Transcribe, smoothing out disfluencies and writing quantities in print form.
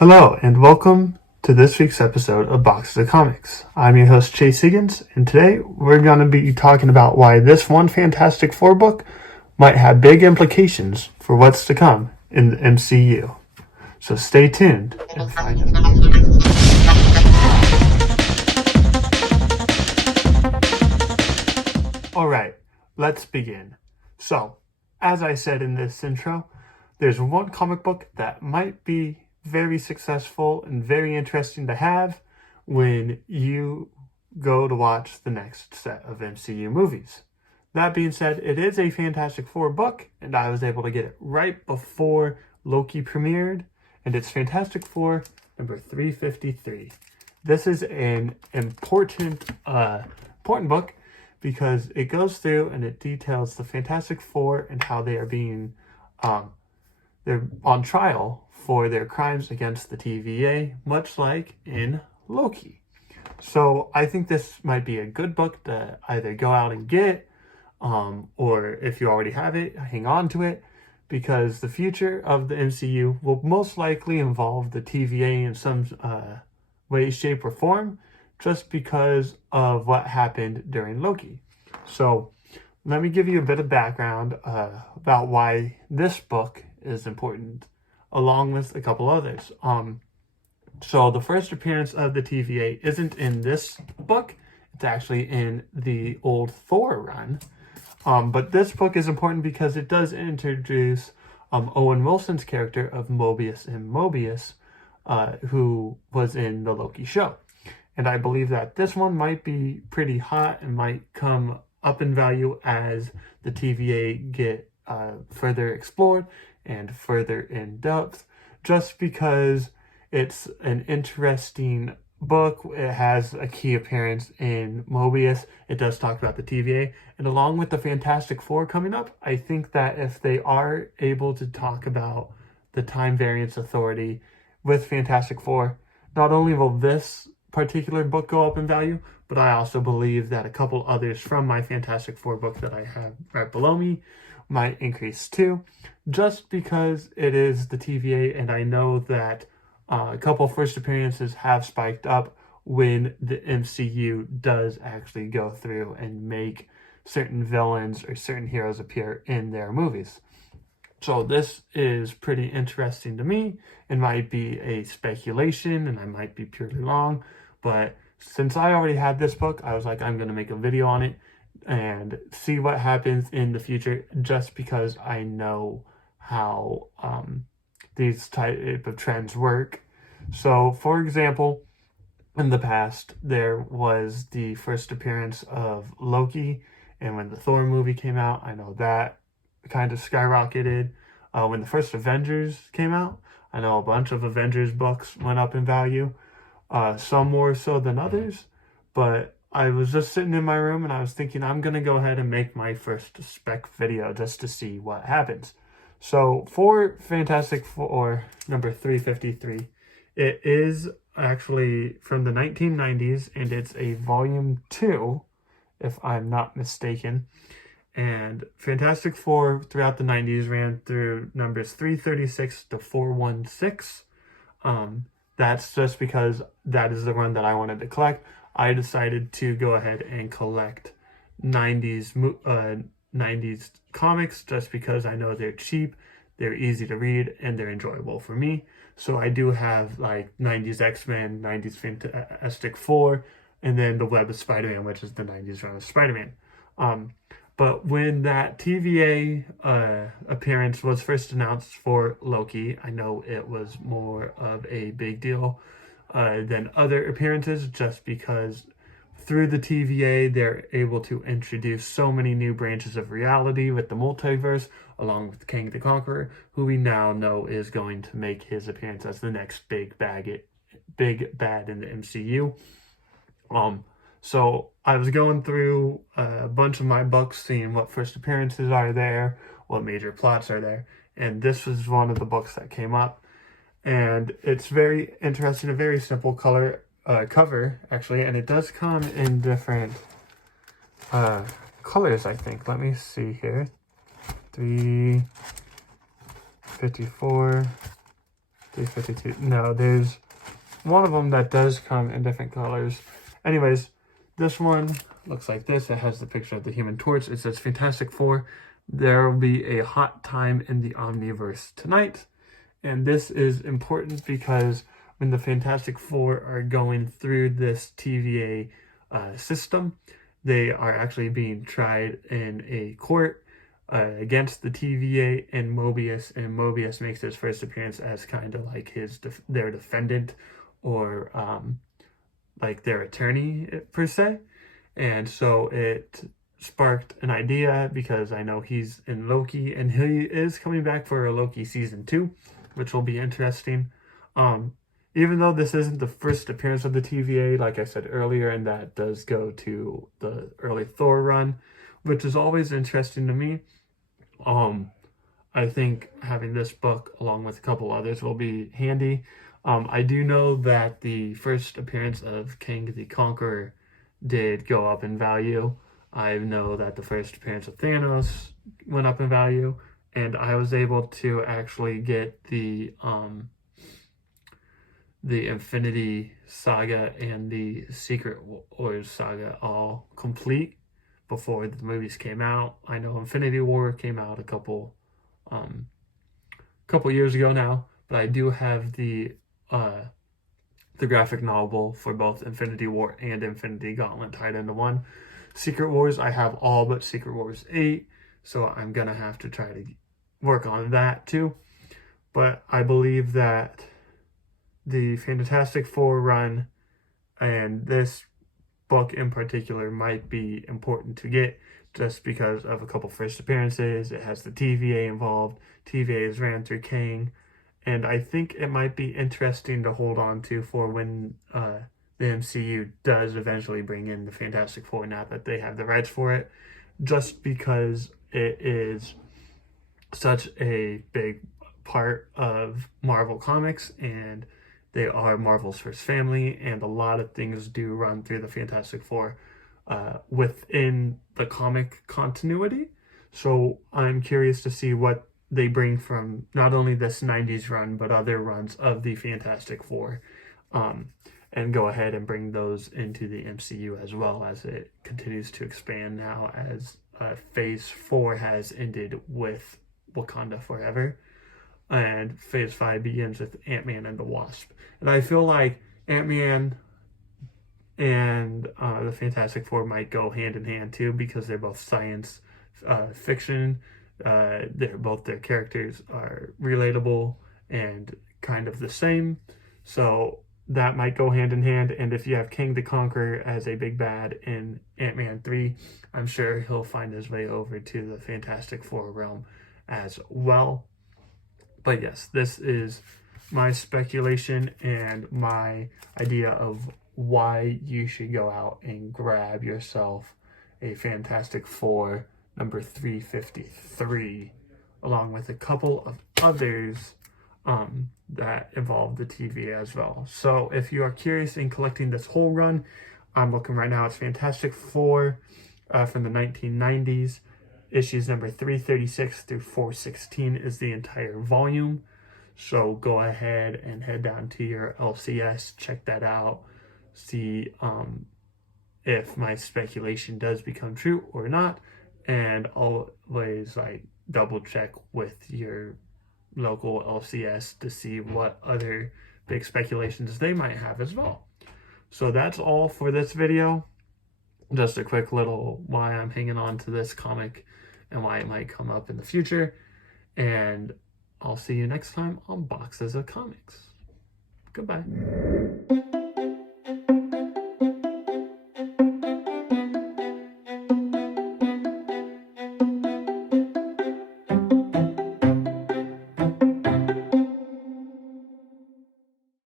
Hello, and welcome to this week's episode of Boxes of Comics. I'm your host, Chase Higgins, and today we're going to be talking about why this one Fantastic Four book might have big implications for what's to come in the MCU. So stay tuned and find out. Alright, let's begin. So, as I said in this intro, there's one comic book that might be very successful and very interesting to have when you go to watch the next set of MCU movies. That being said, it is a Fantastic Four book, and I was able to get it right before Loki premiered, and it's Fantastic Four number 353. This is an important book because it goes through and it details the Fantastic Four and how they are being they're on trial for their crimes against the TVA, much like in Loki. So I think this might be a good book to either go out and get, or if you already have it, hang on to it, because the future of the MCU will most likely involve the TVA in some way, shape, or form, just because of what happened during Loki. So let me give you a bit of background about why this book is important, along with a couple others. So the first appearance of the TVA isn't in this book. It's actually in the old Thor run. But this book is important because it does introduce Owen Wilson's character of Mobius in Mobius, who was in the Loki show. And I believe that this one might be pretty hot and might come up in value as the TVA get further explored and further in depth, just because it's an interesting book. It has a key appearance in Mobius. It does talk about the TVA, and along with the Fantastic Four coming up, I think that if they are able to talk about the Time Variance Authority with Fantastic Four, not only will this particular book go up in value, but I also believe that a couple others from my Fantastic Four book that I have right below me might increase too, just because it is the TVA, and I know that a couple first appearances have spiked up when the MCU does actually go through and make certain villains or certain heroes appear in their movies. So this is pretty interesting to me. It might be a speculation and I might be purely wrong, but since I already had this book, I was like, I'm going to make a video on it and see what happens in the future, just because I know how these type of trends work. So, for example, in the past, there was the first appearance of Loki, and when the Thor movie came out, I know that kind of skyrocketed. When the first Avengers came out, I know a bunch of Avengers books went up in value, some more so than others, but I was just sitting in my room and I was thinking, I'm going to go ahead and make my first spec video just to see what happens. So for Fantastic Four number 353, it is actually from the 1990s, and it's a volume 2, if I'm not mistaken. And Fantastic Four throughout the 90s ran through numbers 336 to 416. That's just because that is the one that I wanted to collect. I decided to go ahead and collect 90s comics just because I know they're cheap, they're easy to read, and they're enjoyable for me. So I do have like 90s X-Men, 90s Fantastic Four, and then the Web of Spider-Man, which is the 90s run of Spider-Man. But when that TVA appearance was first announced for Loki, I know it was more of a big deal than other appearances, just because through the TVA, they're able to introduce so many new branches of reality with the multiverse, along with Kang the Conqueror, who we now know is going to make his appearance as the next big bad in the MCU. So I was going through a bunch of my books, seeing what first appearances are there, what major plots are there, and this was one of the books that came up. And it's very interesting, a very simple cover, actually, and it does come in different colors, I think. Let me see here. 354. 352. No, there's one of them that does come in different colors. Anyways, this one looks like this. It has the picture of the Human Torch. It says Fantastic Four. There will be a hot time in the Omniverse tonight. And this is important because when the Fantastic Four are going through this TVA system, they are actually being tried in a court against the TVA and Mobius makes his first appearance as kind of like their defendant or like their attorney per se. And so it sparked an idea because I know he's in Loki and he is coming back for a Loki season 2, which will be interesting. Even though this isn't the first appearance of the TVA, like I said earlier, and that does go to the early Thor run, which is always interesting to me. I think having this book along with a couple others will be handy. I do know that the first appearance of King the Conqueror did go up in value. I know that the first appearance of Thanos went up in value, and I was able to actually get the Infinity Saga and the Secret Wars saga all complete before the movies came out. I know Infinity War came out a couple years ago now, but I do have the graphic novel for both Infinity War and Infinity Gauntlet tied into one. Secret Wars, I have all but Secret Wars 8, so I'm gonna have to try to work on that too. But I believe that the Fantastic Four run and this book in particular might be important to get just because of a couple first appearances. It has the TVA involved. TVA is ran through Kang, and I think it might be interesting to hold on to for when the MCU does eventually bring in the Fantastic Four, now that they have the rights for it, just because it is such a big part of Marvel Comics and they are Marvel's first family, and a lot of things do run through the Fantastic Four within the comic continuity. So I'm curious to see what they bring from not only this 90s run, but other runs of the Fantastic Four, and go ahead and bring those into the MCU as well as it continues to expand now as Phase 4 has ended with Wakanda Forever. And Phase 5 begins with Ant-Man and the Wasp. And I feel like Ant-Man and the Fantastic Four might go hand in hand too, because they're both science fiction. Their characters are relatable and kind of the same. So that might go hand in hand. And if you have King the Conqueror as a big bad in Ant-Man 3, I'm sure he'll find his way over to the Fantastic Four realm as well. But yes, this is my speculation and my idea of why you should go out and grab yourself a Fantastic Four number 353, along with a couple of others that involve the TVA as well. So if you are curious in collecting this whole run, I'm looking right now. It's Fantastic Four from the 1990s. Issues number 336 through 416 is the entire volume. So go ahead and head down to your LCS, check that out, see if my speculation does become true or not, and always double check with your local LCS to see what other big speculations they might have as well. So that's all for this video. Just a quick little why I'm hanging on to this comic and why it might come up in the future. And I'll see you next time on Boxes of Comics. Goodbye.